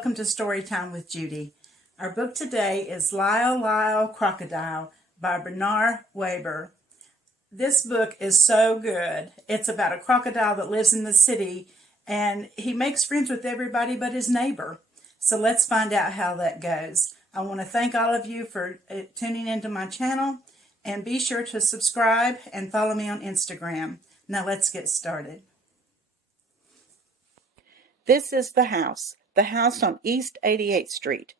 welcome to Storytime with Judy. Our book today is Lyle, Crocodile by Bernard Weber. This book is so good. It's about a crocodile that lives in the city and he makes friends with everybody but his neighbor. So let's find out how that goes. I want to thank all of you for tuning into my channel, and be sure to subscribe and follow me on Instagram. Now let's get started. This is the house on East 88th Street.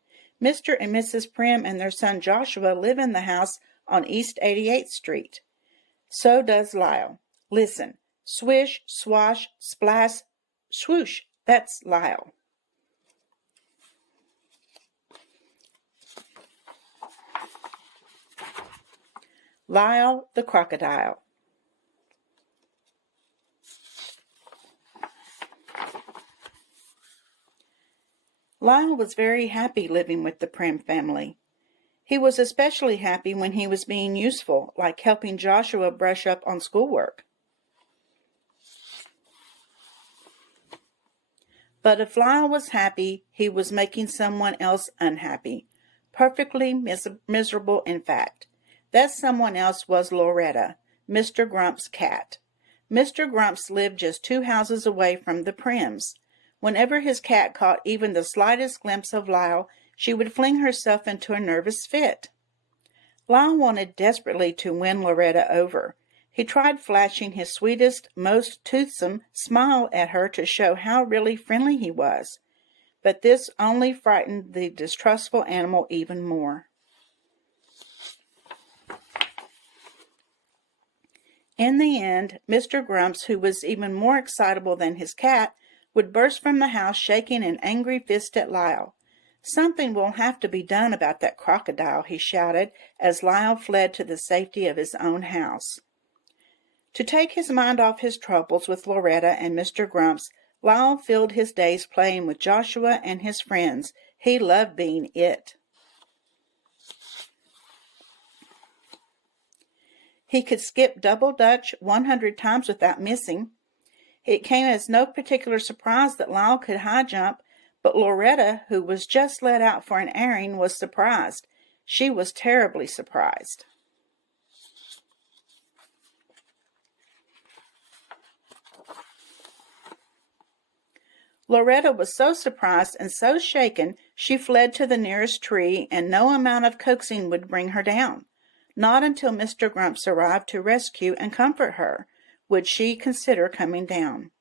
Mr. and Mrs. Prim and their son Joshua live in the house on East 88th Street. So does Lyle. Listen. Swish, swash, splash, swoosh. That's Lyle. Lyle the crocodile. Lyle was very happy living with the Prim family. He was especially happy when he was being useful, like helping Joshua brush up on schoolwork. But if Lyle was happy, he was making someone else unhappy. Perfectly miserable, in fact. That someone else was Loretta, Mr. Grump's cat. Mr. Grumps lived just 2 houses away from the Prims. Whenever his cat caught even the slightest glimpse of Lyle, she would fling herself into a nervous fit. Lyle wanted desperately to win Loretta over. He tried flashing his sweetest, most toothsome smile at her to show how really friendly he was. But this only frightened the distrustful animal even more. In the end, Mr. Grumps, who was even more excitable than his cat, would burst from the house shaking an angry fist at Lyle. "Something will have to be done about that crocodile," he shouted as Lyle fled to the safety of his own house. To take his mind off his troubles with Loretta and Mr. Grumps, Lyle filled his days playing with Joshua and his friends. He loved being it. He could skip double dutch 100 times without missing. It came as no particular surprise that Lyle could high jump, but Loretta, who was just let out for an airing, was surprised. She was terribly surprised. Loretta was so surprised and so shaken, she fled to the nearest tree, and no amount of coaxing would bring her down. Not until Mr. Grumps arrived to rescue and comfort her would she consider coming down.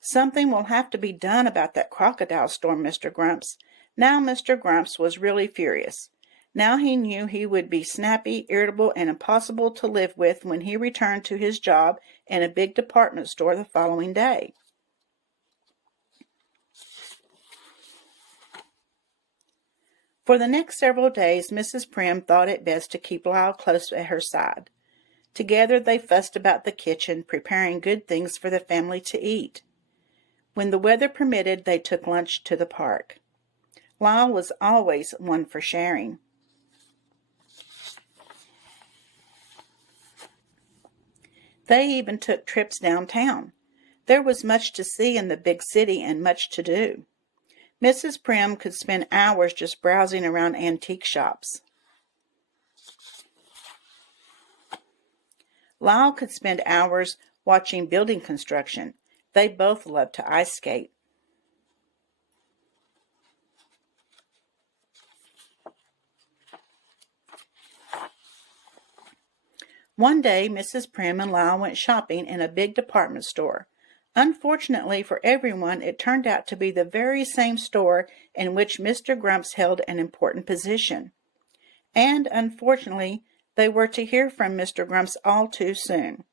"Something will have to be done about that crocodile," stormed Mr. Grumps. Now Mr. Grumps was really furious. Now he knew he would be snappy, irritable, and impossible to live with when he returned to his job in a big department store the following day. For the next several days, Mrs. Prim thought it best to keep Lyle close at her side. Together they fussed about the kitchen, preparing good things for the family to eat. When the weather permitted, they took lunch to the park. Lyle was always one for sharing. They even took trips downtown. There was much to see in the big city and much to do. Mrs. Prim could spend hours just browsing around antique shops. Lyle could spend hours watching building construction. They both loved to ice skate. One day, Mrs. Prim and Lyle went shopping in a big department store. Unfortunately for everyone, it turned out to be the very same store in which Mr. Grumps held an important position. And unfortunately, they were to hear from Mr. Grumps all too soon,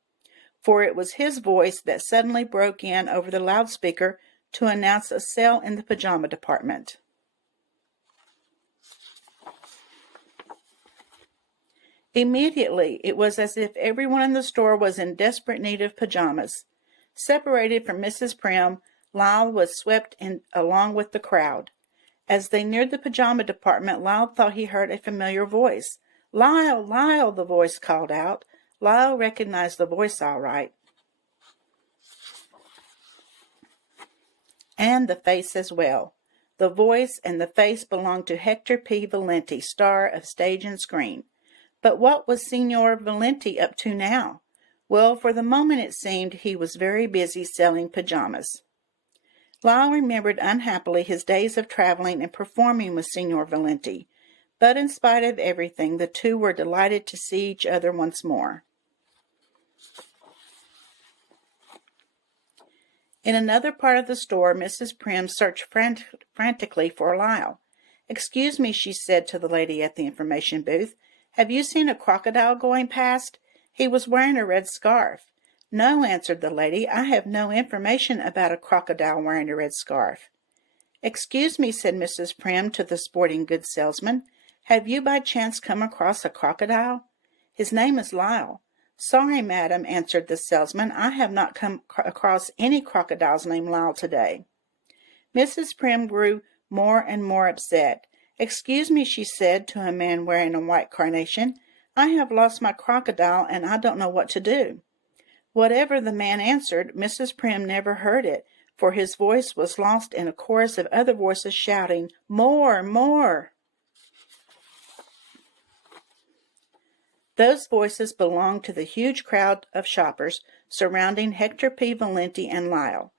for it was his voice that suddenly broke in over the loudspeaker to announce a sale in the pajama department. Immediately, it was as if everyone in the store was in desperate need of pajamas. Separated from Mrs. Prim, Lyle was swept in along with the crowd. As they neared the pajama department, Lyle thought he heard a familiar voice. "Lyle, Lyle," the voice called out. Lyle recognized the voice all right. And the face as well. The voice and the face belonged to Hector P. Valenti, star of stage and screen. But what was Signor Valenti up to now? Well, for the moment it seemed he was very busy selling pajamas. Lyle remembered unhappily his days of traveling and performing with Signor Valenti, but in spite of everything, the two were delighted to see each other once more. In another part of the store, Mrs. Prim searched frantically for Lyle. "Excuse me," she said to the lady at the information booth. "Have you seen a crocodile going past? He was wearing a red scarf." "No," answered the lady. "I have no information about a crocodile wearing a red scarf." "Excuse me," said Mrs. Prim to the sporting goods salesman. "Have you by chance come across a crocodile?" "His name is Lyle." "Sorry, madam," answered the salesman. "I have not come across any crocodiles named Lyle today." Mrs. Prim grew more and more upset. "Excuse me," she said to a man wearing a white carnation. "I have lost my crocodile, and I don't know what to do." Whatever the man answered, Mrs. Prim never heard it, for his voice was lost in a chorus of other voices shouting, "More! More!" Those voices belonged to the huge crowd of shoppers surrounding Hector P. Valenti and Lyle.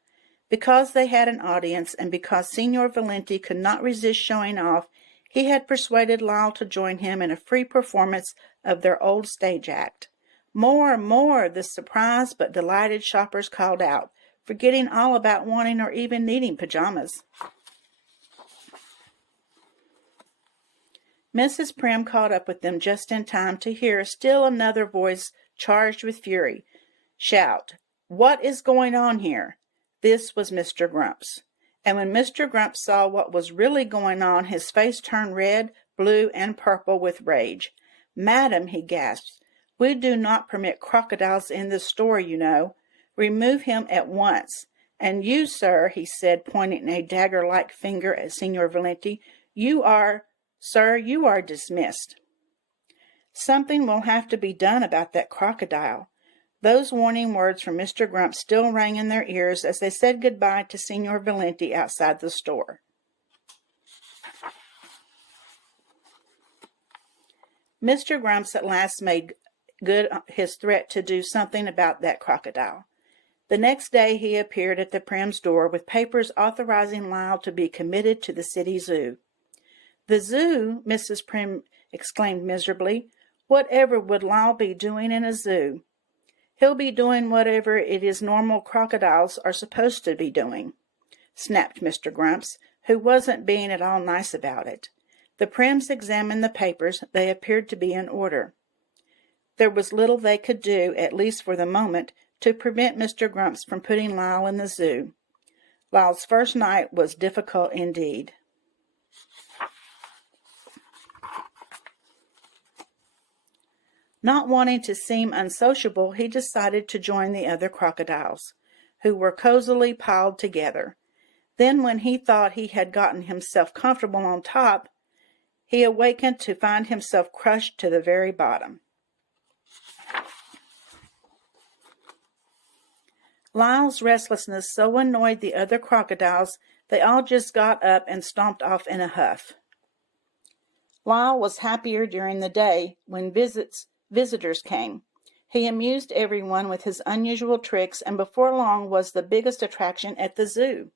Because they had an audience, and because Signor Valenti could not resist showing off, he had persuaded Lyle to join him in a free performance of their old stage act. "More! More!" the surprised but delighted shoppers called out, forgetting all about wanting or even needing pajamas. Mrs. Prim caught up with them just in time to hear still another voice charged with fury shout, "What is going on here?" This was Mr. Grumps. And when Mr. Grumps saw what was really going on, his face turned red, blue, and purple with rage. "Madam," he gasped, "we do not permit crocodiles in this store, you know. Remove him at once. And you, sir," he said, pointing a dagger-like finger at Signor Valenti, you are dismissed." Something will have to be done about that crocodile. Those warning words from Mr. Grumps still rang in their ears as they said goodbye to Signor Valenti outside the store. Mr. Grumps at last made good his threat to do something about that crocodile. The next day he appeared at the Prim's door with papers authorizing Lyle to be committed to the city zoo. "The zoo?" Mrs. Prim exclaimed miserably. "Whatever would Lyle be doing in a zoo?" "He'll be doing whatever it is normal crocodiles are supposed to be doing," snapped Mr. Grumps, who wasn't being at all nice about it. The Prims examined the papers. They appeared to be in order. There was little they could do, at least for the moment, to prevent Mr. Grumps from putting Lyle in the zoo. Lyle's first night was difficult indeed. Not wanting to seem unsociable, he decided to join the other crocodiles, who were cozily piled together. Then, when he thought he had gotten himself comfortable on top, he awakened to find himself crushed to the very bottom. Lyle's restlessness so annoyed the other crocodiles, they all just got up and stomped off in a huff. Lyle was happier during the day when visitors came. He amused everyone with his unusual tricks, and before long was the biggest attraction at the zoo.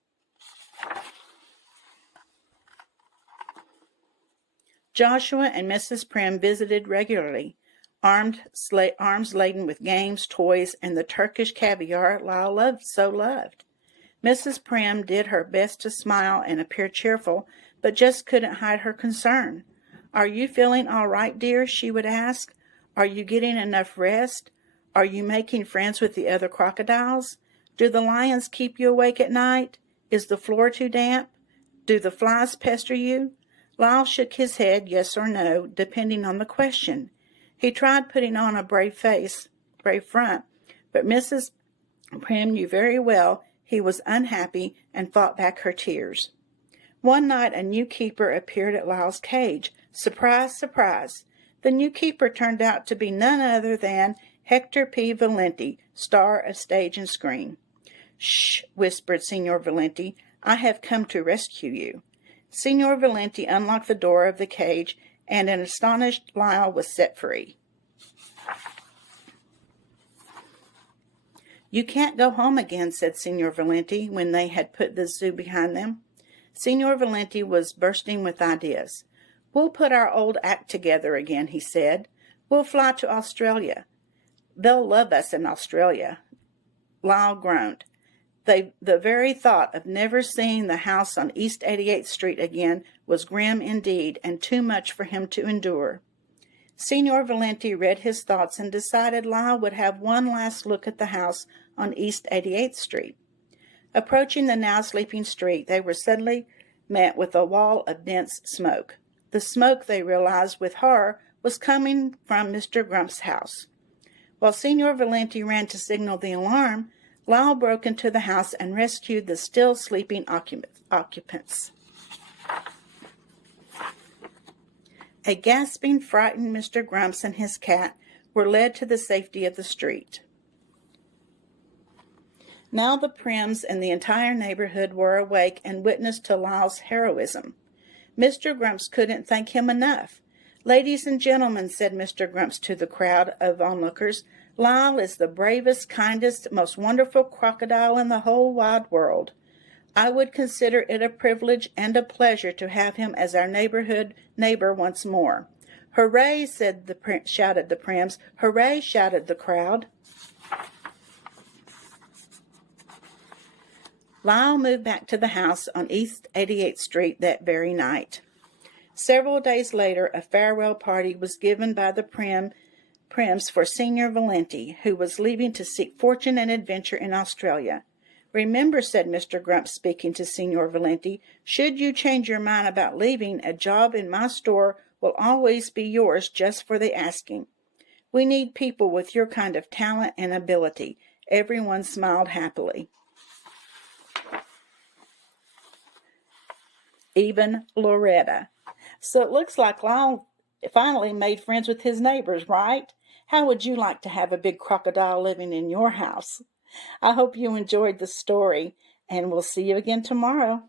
Joshua and Mrs. Prim visited regularly, arms laden with games, toys, and the Turkish caviar Lyle loved. Mrs. Prim did her best to smile and appear cheerful, but just couldn't hide her concern. "Are you feeling all right, dear?" she would ask. "Are you getting enough rest? Are you making friends with the other crocodiles? Do the lions keep you awake at night? Is the floor too damp? Do the flies pester you?" Lyle shook his head, yes or no, depending on the question. He tried putting on a brave front, but Mrs. Prim knew very well he was unhappy and fought back her tears. One night a new keeper appeared at Lyle's cage. Surprise, surprise! The new keeper turned out to be none other than Hector P. Valenti, star of stage and screen. "Shh," whispered Signor Valenti. "I have come to rescue you." Signor Valenti unlocked the door of the cage, and an astonished Lyle was set free. "You can't go home again," said Signor Valenti when they had put the zoo behind them. Signor Valenti was bursting with ideas. "We'll put our old act together again," he said. "We'll fly to Australia. They'll love us in Australia." Lyle groaned. The very thought of never seeing the house on East 88th Street again was grim indeed, and too much for him to endure. Signor Valenti read his thoughts and decided Lyle would have one last look at the house on East 88th Street. Approaching the now sleeping street, they were suddenly met with a wall of dense smoke. The smoke, they realized with horror, was coming from Mr. Grump's house. While Signor Valenti ran to signal the alarm, Lyle broke into the house and rescued the still sleeping occupants. A gasping, frightened Mr. Grumps and his cat were led to the safety of the street. Now the Prims and the entire neighborhood were awake and witness to Lyle's heroism. Mr. Grumps couldn't thank him enough. "Ladies and gentlemen," said Mr. Grumps to the crowd of onlookers, "Lyle is the bravest, kindest, most wonderful crocodile in the whole wide world. I would consider it a privilege and a pleasure to have him as our neighbor once more." "Hooray!" shouted the Prims. "Hooray!" shouted the crowd. Lyle moved back to the house on East 88th Street that very night. Several days later, a farewell party was given by the Prims for Signor Valenti, who was leaving to seek fortune and adventure in Australia. "Remember," said Mr. Grumps, speaking to Signor Valenti, "should you change your mind about leaving, a job in my store will always be yours just for the asking. We need people with your kind of talent and ability." Everyone smiled happily. Even Loretta. So it looks like Lyle finally made friends with his neighbors, right? How would you like to have a big crocodile living in your house? I hope you enjoyed the story, and we'll see you again tomorrow.